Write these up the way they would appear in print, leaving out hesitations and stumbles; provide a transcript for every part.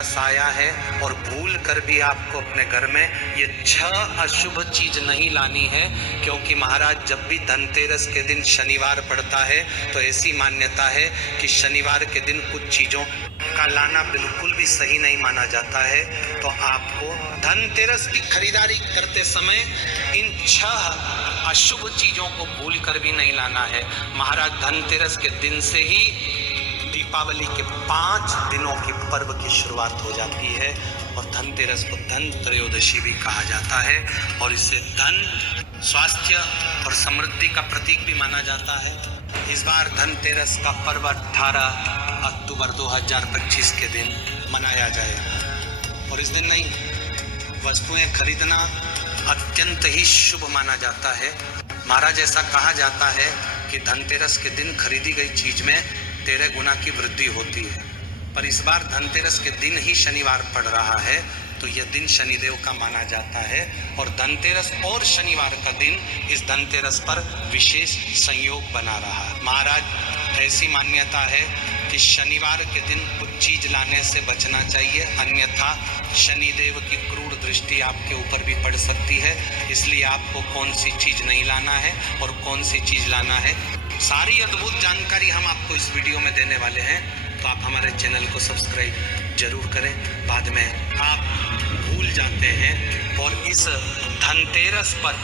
साया है और भूल कर भी आपको अपने घर में ये 6 अशुभ चीज नहीं लानी है, क्योंकि महाराज जब भी धनतेरस के दिन शनिवार पड़ता है तो ऐसी मान्यता है कि शनिवार के दिन कुछ चीजों का लाना बिल्कुल भी सही नहीं माना जाता है। तो आपको धनतेरस की खरीदारी करते समय इन 6 अशुभ चीजों को भूल कर भी नहीं लाना है। महाराज धनतेरस के दिन से ही दीपावली के 5 दिनों के पर्व की शुरुआत हो जाती है और धनतेरस को धन त्रयोदशी भी कहा जाता है और इसे धन, स्वास्थ्य और समृद्धि का प्रतीक भी माना जाता है। इस बार धनतेरस का पर्व 18 अक्टूबर 2025 के दिन मनाया जाएगा और इस दिन नई वस्तुएं खरीदना अत्यंत ही शुभ माना जाता है। महाराज ऐसा कहा जाता है कि धनतेरस के दिन खरीदी गई चीज में 13 गुना की वृद्धि होती है, पर इस बार धनतेरस के दिन ही शनिवार पड़ रहा है तो यह दिन शनिदेव का माना जाता है और धनतेरस और शनिवार का दिन इस धनतेरस पर विशेष संयोग बना रहा है। महाराज ऐसी मान्यता है कि शनिवार के दिन कुछ चीज लाने से बचना चाहिए, अन्यथा शनिदेव की क्रूर दृष्टि आपके ऊपर भी पड़ सकती है। इसलिए आपको कौन सी चीज नहीं लाना है और कौन सी चीज लाना है, सारी अद्भुत जानकारी हम आपको इस वीडियो में देने वाले हैं। तो आप हमारे चैनल को सब्सक्राइब जरूर करें, बाद में आप भूल जाते हैं। और इस धनतेरस पर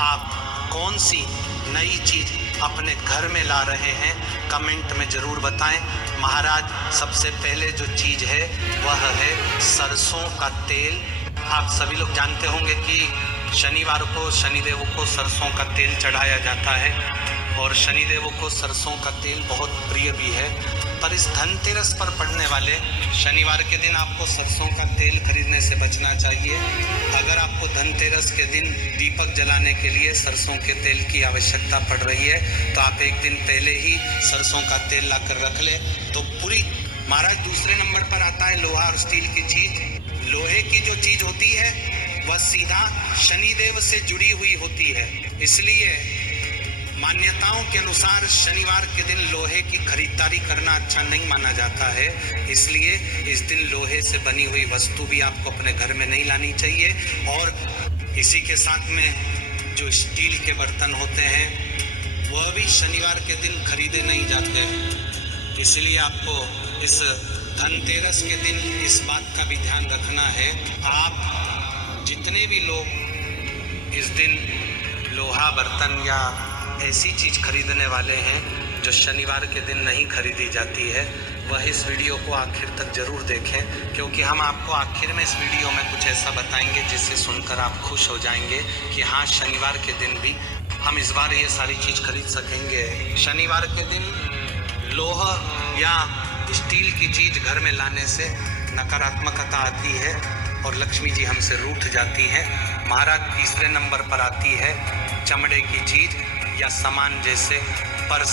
आप कौन सी नई चीज अपने घर में ला रहे हैं कमेंट में जरूर बताएं। महाराज सबसे पहले जो चीज है वह है सरसों का तेल। आप सभी लोग जानते होंगे कि शनिवार को शनिदेव को सरसों का तेल चढ़ाया जाता है और शनिदेव को सरसों का तेल बहुत प्रिय भी है। पर इस धनतेरस पर पड़ने वाले शनिवार के दिन आपको सरसों का तेल खरीदने से बचना चाहिए। अगर आपको धनतेरस के दिन दीपक जलाने के लिए सरसों के तेल की आवश्यकता पड़ रही है तो आप एक दिन पहले ही सरसों का तेल लाकर रख ले तो पूरी। महाराज दूसरे नंबर पर आता है लोहा और स्टील की चीज। लोहे की जो चीज होती है वह सीधा शनिदेव से जुड़ी हुई होती है, इसलिए मान्यताओं के अनुसार शनिवार के दिन लोहे की खरीदारी करना अच्छा नहीं माना जाता है। इसलिए इस दिन लोहे से बनी हुई वस्तु भी आपको अपने घर में नहीं लानी चाहिए और इसी के साथ में जो स्टील के बर्तन होते हैं वह भी शनिवार के दिन खरीदे नहीं जाते हैं। इसलिए आपको इस धनतेरस के दिन इस बात का भी ध्यान रखना है। आप जितने भी लोग इस दिन लोहा बर्तन या ऐसी चीज खरीदने वाले हैं जो शनिवार के दिन नहीं खरीदी जाती है, वह इस वीडियो को आखिर तक जरूर देखें, क्योंकि हम आपको आखिर में इस वीडियो में कुछ ऐसा बताएंगे जिससे सुनकर आप खुश हो जाएंगे कि हाँ, शनिवार के दिन भी हम इस बार ये सारी चीज खरीद सकेंगे। शनिवार के दिन लोहा या स्टील की चीज घर में लाने से नकारात्मकता आती है और लक्ष्मी जी हमसे रूठ जाती है। महाराज तीसरे नंबर पर आती है चमड़े की चीज या सामान जैसे पर्स,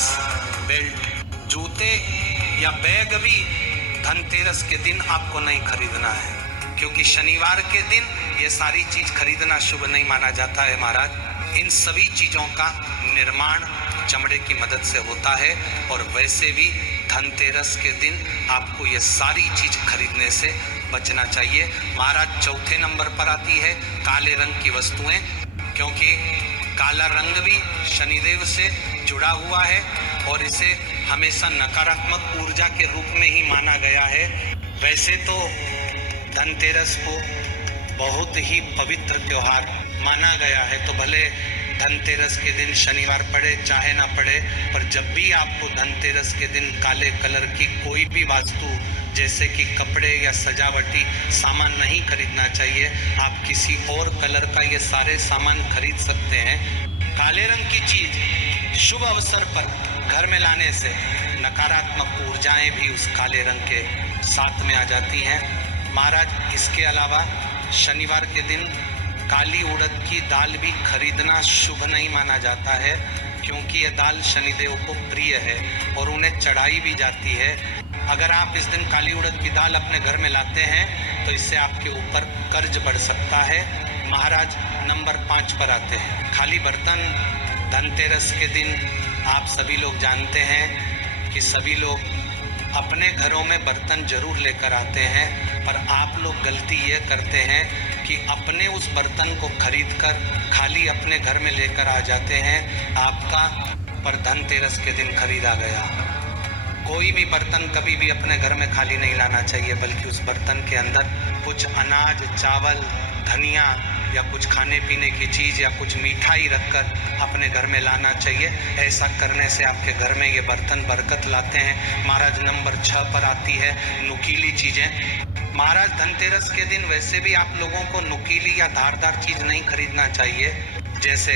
बेल्ट, जूते या बैग भी धनतेरस के दिन आपको नहीं खरीदना है, क्योंकि शनिवार के दिन ये सारी चीज खरीदना शुभ नहीं माना जाता है। महाराज इन सभी चीजों का निर्माण चमड़े की मदद से होता है और वैसे भी धनतेरस के दिन आपको ये सारी चीज खरीदने से बचना चाहिए। महाराज चौथे नंबर पर आती है काले रंग की वस्तुएं, क्योंकि काला रंग भी शनिदेव से जुड़ा हुआ है और इसे हमेशा नकारात्मक ऊर्जा के रूप में ही माना गया है। वैसे तो धनतेरस को बहुत ही पवित्र त्योहार माना गया है, तो भले धनतेरस के दिन शनिवार पड़े चाहे ना पड़े, पर जब भी आपको धनतेरस के दिन काले कलर की कोई भी वस्तु जैसे कि कपड़े या सजावटी सामान नहीं खरीदना चाहिए। आप किसी और कलर का ये सारे सामान खरीद सकते हैं। काले रंग की चीज शुभ अवसर पर घर में लाने से नकारात्मक ऊर्जाएं भी उस काले रंग के साथ में आ जाती हैं। महाराज इसके अलावा शनिवार के दिन काली उड़द की दाल भी खरीदना शुभ नहीं माना जाता है, क्योंकि यह दाल शनिदेव को प्रिय है और उन्हें चढ़ाई भी जाती है। अगर आप इस दिन काली उड़द की दाल अपने घर में लाते हैं तो इससे आपके ऊपर कर्ज बढ़ सकता है। महाराज नंबर 5 पर आते हैं खाली बर्तन। धनतेरस के दिन आप सभी लोग जानते हैं कि सभी लोग अपने घरों में बर्तन जरूर लेकर आते हैं, पर आप लोग गलती ये करते हैं कि अपने उस बर्तन को खरीद कर खाली अपने घर में लेकर आ जाते हैं। आपका पर धनतेरस के दिन खरीदा गया। कोई भी बर्तन कभी भी अपने घर में खाली नहीं लाना चाहिए, बल्कि उस बर्तन के अंदर कुछ अनाज, चावल, धनिया या कुछ खाने पीने की चीज़ या कुछ मिठाई रखकर अपने घर में लाना चाहिए। ऐसा करने से आपके घर में ये बर्तन बरकत लाते हैं। महाराज नंबर 6 पर आती है नुकीली चीज़ें। महाराज धनतेरस के दिन वैसे भी आप लोगों को नुकीली या धारदार चीज़ नहीं खरीदना चाहिए, जैसे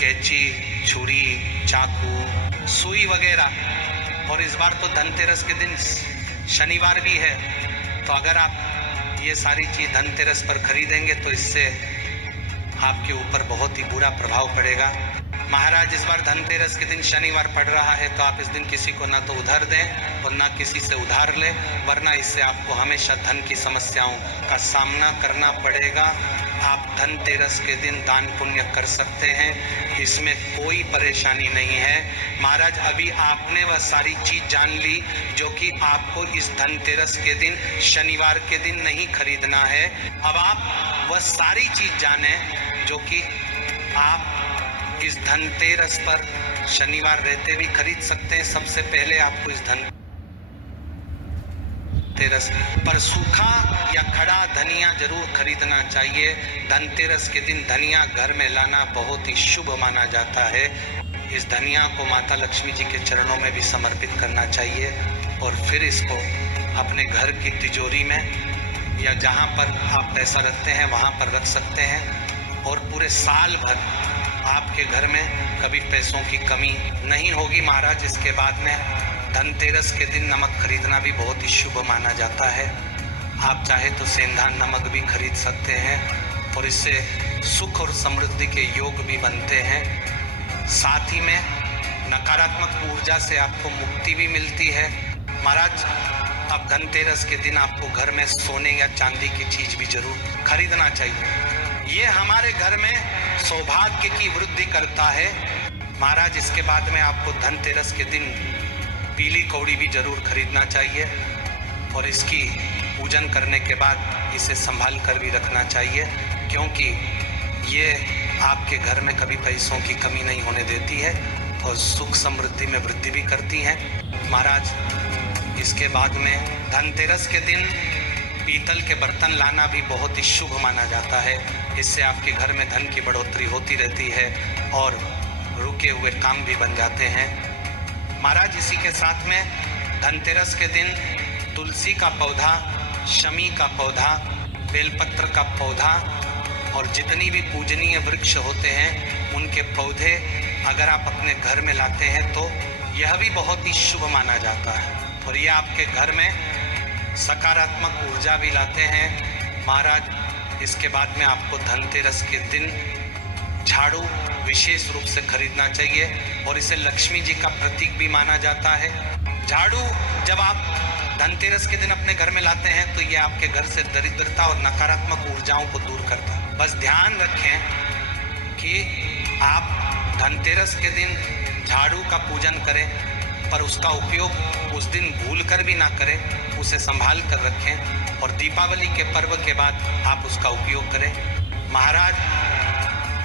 कैंची, छुरी, चाकू, सुई वगैरह। और इस बार तो धनतेरस के दिन शनिवार भी है, तो अगर आप ये सारी चीज़ धनतेरस पर खरीदेंगे तो इससे आपके ऊपर बहुत ही बुरा प्रभाव पड़ेगा। महाराज इस बार धनतेरस के दिन शनिवार पड़ रहा है, तो आप इस दिन किसी को ना तो उधार दें और ना किसी से उधार लें, वरना इससे आपको हमेशा धन की समस्याओं का सामना करना पड़ेगा। आप धनतेरस के दिन दान पुण्य कर सकते हैं, इसमें कोई परेशानी नहीं है। महाराज अभी आपने वह सारी चीज़ जान ली जो कि आपको इस धनतेरस के दिन शनिवार के दिन नहीं खरीदना है। अब आप वह सारी चीज़ जाने जो कि आप इस धनतेरस पर शनिवार रहते भी खरीद सकते हैं। सबसे पहले आपको इस धनतेरस पर सूखा या खड़ा धनिया जरूर खरीदना चाहिए। धनतेरस के दिन धनिया घर में लाना बहुत ही शुभ माना जाता है। इस धनिया को माता लक्ष्मी जी के चरणों में भी समर्पित करना चाहिए और फिर इसको अपने घर की तिजोरी में या जहाँ पर आप पैसा रखते हैं वहाँ पर रख सकते हैं, और पूरे साल भर आपके घर में कभी पैसों की कमी नहीं होगी। महाराज इसके बाद में धनतेरस के दिन नमक खरीदना भी बहुत ही शुभ माना जाता है। आप चाहे तो सेंधा नमक भी खरीद सकते हैं और इससे सुख और समृद्धि के योग भी बनते हैं। साथ ही में नकारात्मक ऊर्जा से आपको मुक्ति भी मिलती है। महाराज अब धनतेरस के दिन आपको घर में सोने या चांदी की चीज भी जरूर खरीदना चाहिए। ये हमारे घर में सौभाग्य की वृद्धि करता है। महाराज इसके बाद में आपको धनतेरस के दिन पीली कौड़ी भी जरूर खरीदना चाहिए और इसकी पूजन करने के बाद इसे संभाल कर भी रखना चाहिए, क्योंकि ये आपके घर में कभी पैसों की कमी नहीं होने देती है और सुख समृद्धि में वृद्धि भी करती हैं। महाराज इसके बाद में धनतेरस के दिन पीतल के बर्तन लाना भी बहुत ही शुभ माना जाता है। इससे आपके घर में धन की बढ़ोतरी होती रहती है और रुके हुए काम भी बन जाते हैं। महाराज इसी के साथ में धनतेरस के दिन तुलसी का पौधा, शमी का पौधा, बेलपत्र का पौधा और जितनी भी पूजनीय वृक्ष होते हैं उनके पौधे अगर आप अपने घर में लाते हैं तो यह भी बहुत ही शुभ माना जाता है और यह आपके घर में सकारात्मक ऊर्जा भी लाते हैं। महाराज इसके बाद में आपको धनतेरस के दिन झाड़ू विशेष रूप से खरीदना चाहिए और इसे लक्ष्मी जी का प्रतीक भी माना जाता है। झाड़ू जब आप धनतेरस के दिन अपने घर में लाते हैं तो ये आपके घर से दरिद्रता और नकारात्मक ऊर्जाओं को दूर करता है। बस ध्यान रखें कि आप धनतेरस के दिन झाड़ू का पूजन करें, पर उसका उपयोग उस दिन भूल कर भी ना करें, उसे संभाल कर रखें और दीपावली के पर्व के बाद आप उसका उपयोग करें। महाराज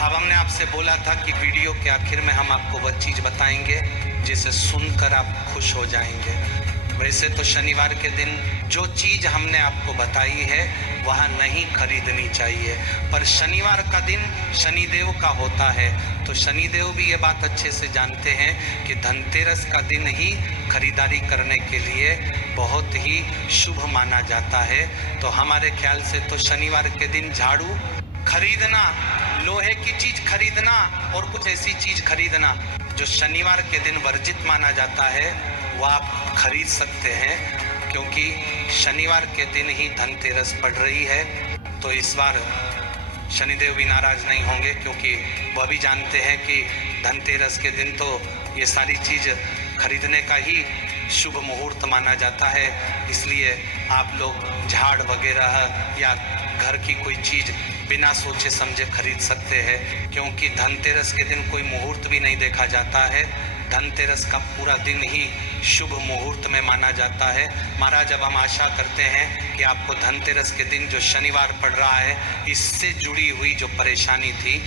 अब हमने आपसे बोला था कि वीडियो के आखिर में हम आपको वह चीज़ बताएंगे जिसे सुनकर आप खुश हो जाएंगे। वैसे तो शनिवार के दिन जो चीज़ हमने आपको बताई है वह नहीं खरीदनी चाहिए, पर शनिवार का दिन शनिदेव का होता है तो शनिदेव भी ये बात अच्छे से जानते हैं कि धनतेरस का दिन ही खरीदारी करने के लिए बहुत ही शुभ माना जाता है। तो हमारे ख्याल से तो शनिवार के दिन झाड़ू खरीदना, लोहे की चीज खरीदना और कुछ ऐसी चीज खरीदना जो शनिवार के दिन वर्जित माना जाता है वह आप खरीद सकते हैं, क्योंकि शनिवार के दिन ही धनतेरस पड़ रही है। तो इस बार शनिदेव भी नाराज नहीं होंगे, क्योंकि वह भी जानते हैं कि धनतेरस के दिन तो ये सारी चीज खरीदने का ही शुभ मुहूर्त माना जाता है। इसलिए आप लोग झाड़ वगैरह या घर की कोई चीज बिना सोचे समझे खरीद सकते हैं, क्योंकि धनतेरस के दिन कोई मुहूर्त भी नहीं देखा जाता है। धनतेरस का पूरा दिन ही शुभ मुहूर्त में माना जाता है। महाराज, अब हम आशा करते हैं कि आपको धनतेरस के दिन जो शनिवार पड़ रहा है, इससे जुड़ी हुई जो परेशानी थी,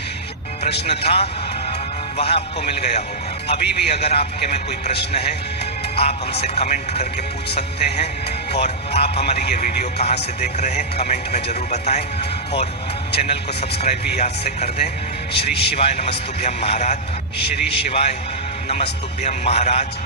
प्रश्न था, वह आपको मिल गया होगा। अभी भी अगर आपके में कोई प्रश्न है, आप हमसे कमेंट करके पूछ सकते हैं। और आप हमारी ये वीडियो कहाँ से देख रहे हैं, कमेंट में ज़रूर बताएं। और चैनल को सब्सक्राइब भी याद से कर दें। श्री शिवाय नमस्तुभ्यम महाराज। श्री शिवाय नमस्तुभ्यम महाराज।